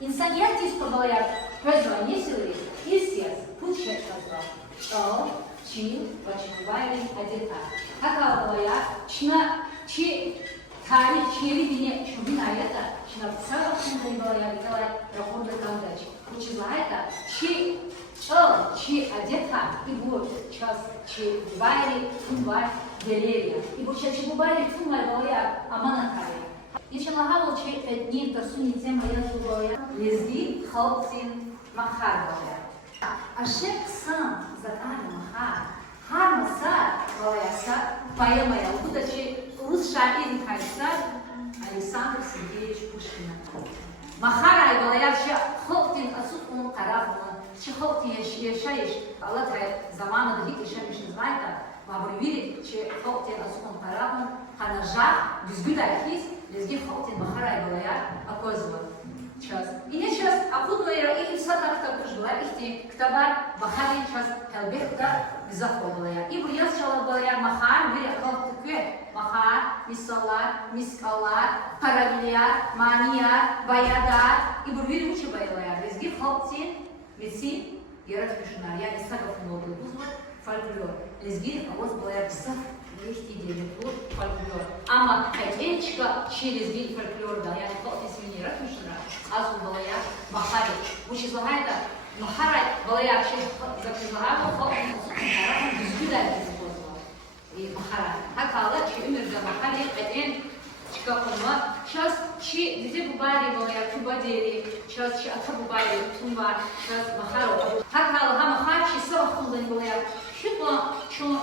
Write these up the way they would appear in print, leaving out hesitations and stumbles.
İnsaniyet исполняет производные силы, естественно, путешествие. Чи, почувствовали, одета. Как говорят, чи tarih çevirdiğini şunu ayırdı. Şimdi sabahın говорят, говорят, проходит камдач. Училает, чи одета, и вот сейчас чи бари, тумбар, деревья. И вот сейчас чи бари, тумбар, говорят, аманакари. Еще нагадал, чи одни тарсуни тема я говорят, лезги, халцин, махар, говорят. А шек сам задали махар. Har masa говорятся поэмая, будучи рус шаир Кайсар Александр Сергеевич Пушкин. Махара говорят, что хохтин отсутствует карахмон, что хохтин яшаешь, Allah замана дохит еще не знает, мы видели, что хохтин отсутствует карахмон, ханажа дизгудайхис, лезги хохтин махара говорят, оказывает. Сейчас. И не сейчас, а тут мы и в садах так тоже была, их ктабар бахали сейчас хелбехта заходила. И в я сначала говоря махар, вы хохтуке, махар, мисала, мискала, паравилия, мания, баяда, и в виду что была. Лезги хохтин, медицин, я распишена, я не стала много бузвать фольклор. Лезги, а вот была пса. Есть идея, вот фольклор. Ама хайтенчика через вид фольклор, да, я не хохтин свиньи распишена. Азу балая махари. Учизлагает махара балая запизлагает хохтин махара дизгудайхис позвал. И махара. Хакала чи умер за махари один чикапонма. Сейчас чи где бубари балая кубадери. Сейчас чи ата бубари тумба. Сейчас махара. Хакала хамахар чи савахтундан балая. Шипла чо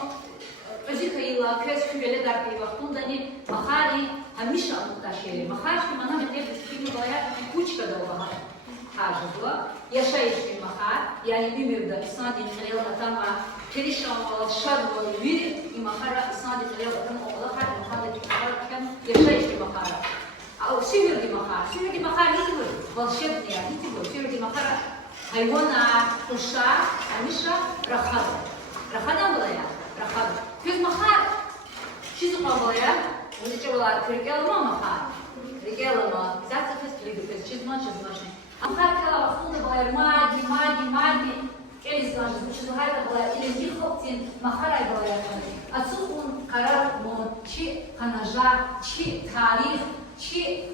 Özükayla köz kübele darbe vaktundani mahari hamisha taşıyır. Mahar ki bana ne bir olaya uçka da var. Harcılı. Yaşayışlı mahar yani ümürde İsa'nın xelal atama perişan olan şadlı bir mahara İsa'nın xelal atama oğla har mahar ki yaşayışlı mahar. Ama sivri mahar. Sivri mahar ne diyor? Волшебный yani ne diyor? Sivri mahar hayvana kuşa hamisha rahat. Rahat mı ya? Rahat. Köz mahar, şizu kabulaya, bunu çabalar, kırıklıma mahar, kırıklıma, zaten köz kırıklıma, çizma. Mahar kala funda bayar, magi, kelizgan, çizu hayta bayar, ilenci hoptin, maharay bayar. Atsukun karar mon, çi hanaja, çi tarih, çi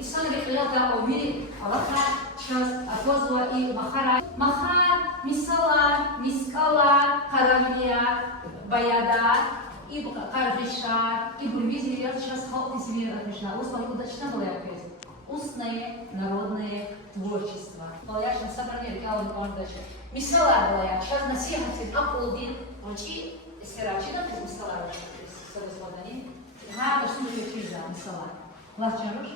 İsa'nın bekleyata o biri alakar, çaz, apozla i maharay. Mahar, miskala, karaviliya, баяда, и каржишар, и бурвизия, я сейчас халк себе размешна. Устная удачная была песня. Устное народное творчество. Была сейчас собрание рекламы кандача. Мисала была я. Сейчас насихатит аплодин. Врачи стирачи да без мисала сразу Ха, то что ты чиза мисала. Лачаруш.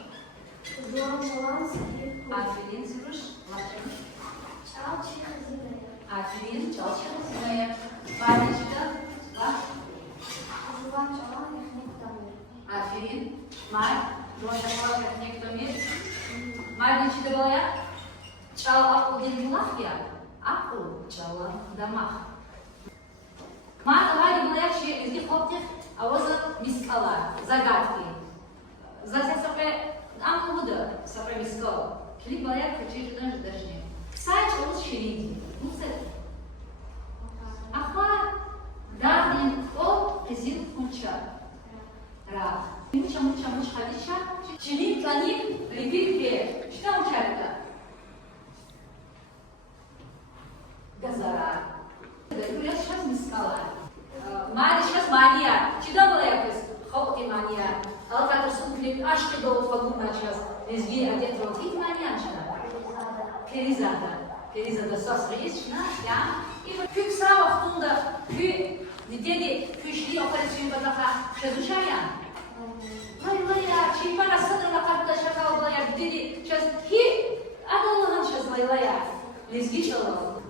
Афилин сируш. Лачаруш. Афилин чалча. Вадичка. Аферин, май, доля некто мир. Мальчик говоря, чал акул день лахья, акул чала дамах. Май говорит, говорят, что из них хлопцев, а вот мискала, загадки. Затем сопре, амуда, сопре мискала. Шли говорят, хочу даже дождем. Сайч он шириди, ну сэт. Ахва. Дардин ол ezin uça. Raf. Mucha hadicha. Çinik kanik ripikli. Что uçarda? Газара. Я сейчас не сказала. Мали сейчас мания. Чего была я без хохти мания? Але как сумки аж ты до фагуна сейчас. Лезги одет вот и мания чана. Перизада сосрись на я. И вот фиксала в тунда. Dedi, küşlü operasyon bana şezuşaya. Layla, çiğ bana sanırla kartta şaka olaya. Dedi, şez ki adamların şez layla. Lezgi çalalım.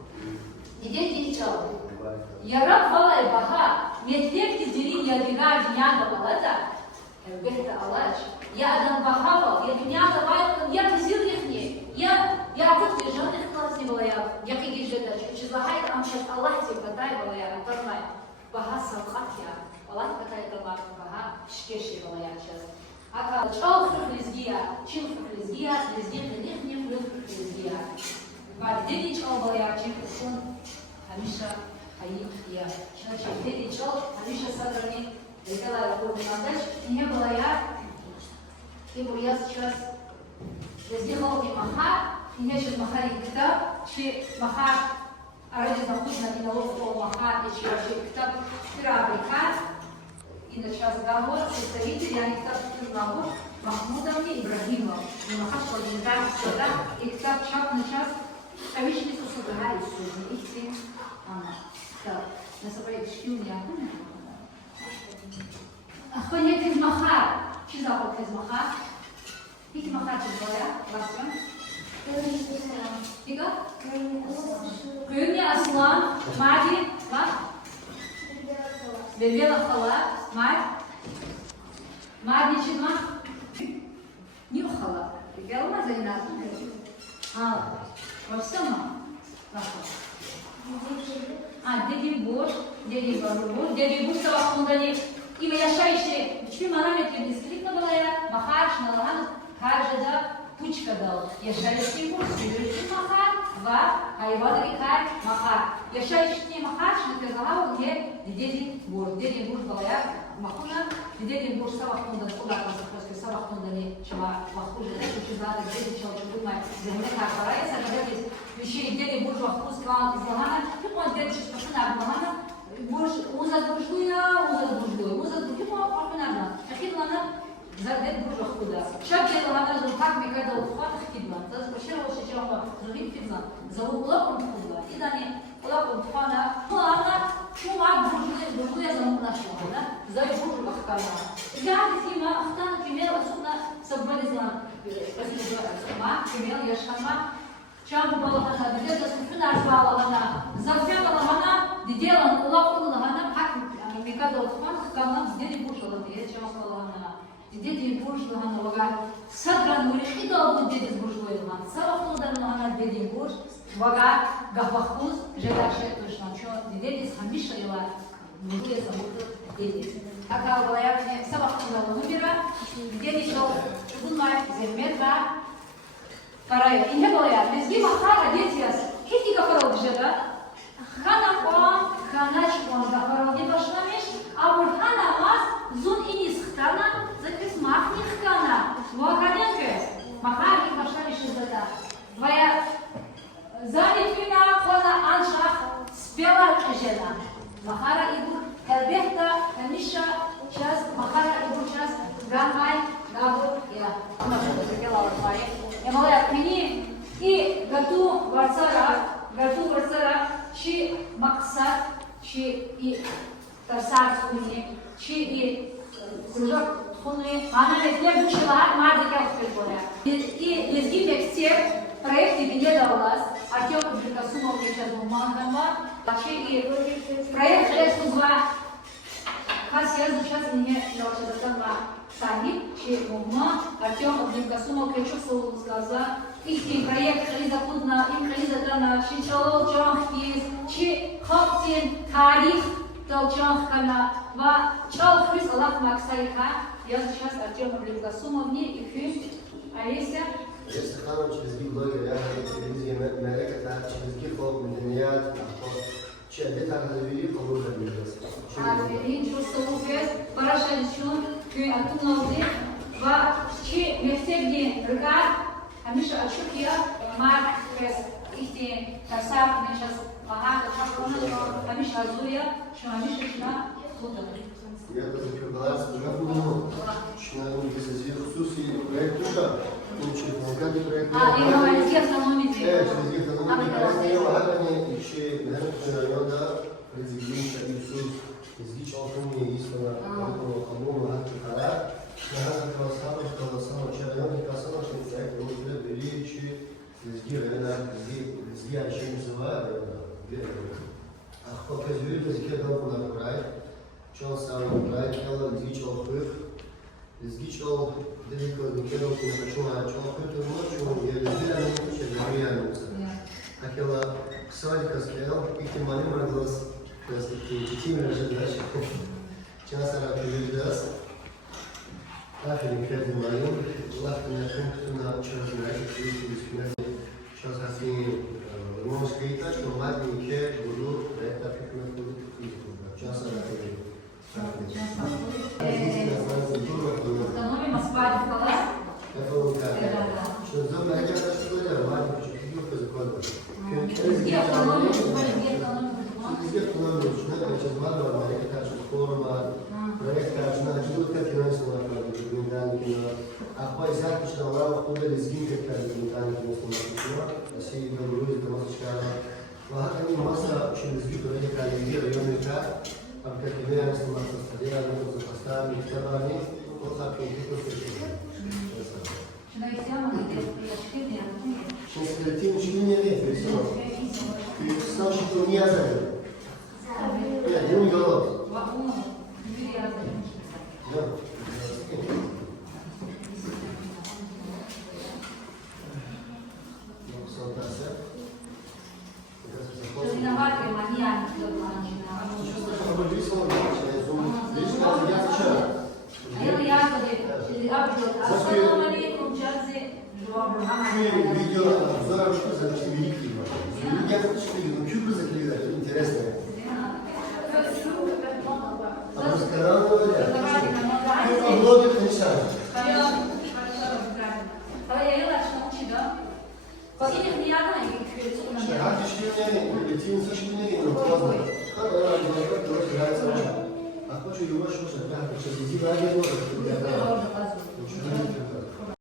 Dedi çalalım. Yarab valay baha. Metlek dizilin yadigar dünyada balada. Elbette alaç. Ya adam baha val. Ya dünyada vayakın. Ya dizil yekni. Ya atık bir canlı kılası balaya. Ya ki gecede. Çizlahayda amşet Allah zibbatay balaya. Antarmay. Baha savkatya, Allah какая-то baha şkeşi olacağız. Hatta çok fırlizgiya, çil fırlizgiya, lizgiya, ne Hamisha Hayi ya. Şimdi dedi çok Hamisha sadrani Rekala raportu mandaş. Ne была я и я сейчас сделал и маха, и я сейчас махаю китаб, чи маха ради находится на налог маха и чи вообще китаб Фирабрика. И на час договор представитель, я китаб Фирабрика Махмудовне Ибрагимов. И маха что легендарный сюда, и китаб чак на час комиссии сусудали сегодня. И все, так, на собой шкил не окунет. Ходит из маха. Чи запах из маха? Пить маха чизбая, Васян. Ига? Кюни Аслан, Мади, ва? Бебела хала, Мад. Мади чизма? Нюхала. Бебела мазайна. Во всем. Деди Бош, деди Барубо, деди Буш Савахундани. И мы яшающие, чьи мараметры дискретно была я, махар, шналаган, каждая пучка дал. Яшающие курс, следующий махар, два, а его рекай, махар. Яшающие махар, шналаган, деди Буш была я, махуна, деди Буш Савахунда, куда после Савахунда не чего махуже, что чизлада, деди чего думает, земля как парая, сагадетесь, вещей деди Буш Вахус, клан из Лагана, ты мой деди сейчас пошла в Лагана, Уза дружлуя, папинарна. Ахидлана задет буржа худа. Шаб делала она как мне когда ухват хидла. Заспешила шечерова, зубит фидла. За улаком худа. И дани улаком хана. Ну она чума дружлуя за муж нашла, да? За буржу бахкала. Я тима ахтана кемела сuna собрализла. Спасибо за ма кемел яшама. Чаму балахана, где-то суфина звала завзяла она, делала улакула она, как микада отфан, хкана, деди бушала, я чего сказала она, деди бушла она, вага, садран муришки долго деди бушла она, савахуда она деди буш, вага, габахуз, жедашет точно, что деди хамиша ила, мудрее забудет деди. Какая была я мне савахуда номера, деди шел, чугунмай, земмерга. Парая. И не было я. Лезги махара детиас. Хитика парол джеда. Хана он, хана чпон да парол не башна меш. А вот хана мас зун и не схтана, закрес мах не хкана. Ваханенке. Махар не башна меш изада. Твоя занятвина хона аншах спела жена. Махара игур. Элбехта, Миша, час, махара игур час. Ганмай, габу, я. Она что-то сделала твои. Я молодая, мені і гату варцара, чи максат, чи і тарсар суні, чи і кружок хуни. Она не бучила, мадика вспеколя. И лезгим экстер проекты беседовалась, Артем Жикасумов сейчас был Мангама, чи и проект Лесузва. Хас я сейчас мне научила Сахиб, чи Мумма, Артем Абдулкасумов Кречусов сказал, их проект Хализапутна, им Хализатана, Шинчалол Чонхиз, чи Хоптин Тарих Толчонхкана, ва Чалхрис Аллах Максайка. Я сейчас Артем Абдулкасумов мне и Хюм, Олеся. Если ханам через гид блогер, я телевизия Мерека, через гид фолк Меденият, че детально завели, положили бизнес. Аферин, Чусовукес, Парашаличун, Кюй Атуновди, Ва Чи Мефтегди Рыгар, Амиша Ачукия, Марк Кес, Ихти Тарсар, сейчас Магака Чакона, Амиша Азуя, что Амиша Чина, Худа. Я тоже преподаватель, уже буду, что надо будет сделать хусуси проект тоже, лучше помогать проект. И говорит, я автономии. Через автономии проект, я вагане, еще, наверное, района, президент Иисус, из Чалкуни, Истона, Амуна, Хатикара, Нагана Каласама, Чарайон, Касама, Швейцария, уже величие, из района, из я еще не называю, а показывают, из Кедал на край. Чел сам брать, чел изгичал хыв, изгичал далеко не кедал, не хочу, а чел хыв, ночью, я любила на ночь, я реальница. Акела Садика сказал, и ты малым родилась, то есть ты тимер ожидаешь. Час она приведет, афин кредит малым, лахта на пункту на час знаешь, что есть сейчас афин, можешь сказать, что мать не кед, буду Италия, Мальта, Чехия, Казахстан. Где автономия, где автономия? Где автономия? Что через Мальта, Америка, как форма, проект, как что финансовая документальная, а по изящному лаву удали сгинки, как документальная информация, Россия, Беларусь, Домашняя. وهذا مصر شو نسبته ذلك على الجيل يوم الكاب أم كتبنا نسمع مصر صديقة نقص الأسلام كتباني وخاب كتير كتير. شنو يسمى يشكلني شو سكرتين شو نيجي في السنة؟ في السنة شو نيجي يعني يوم جلوس. وأمور كبيرة نعم. Виноваты маньяки, кто Assalamu alaikum, Jazzy. Видео обзора что за великий. Я хочу сказать, что за телевизор интересное. А рассказал говорят. Это блогер начинает. Как ощущение, летим с ощущением, поздно. Как она разбирается, а хочу его что-то, как через 1 год,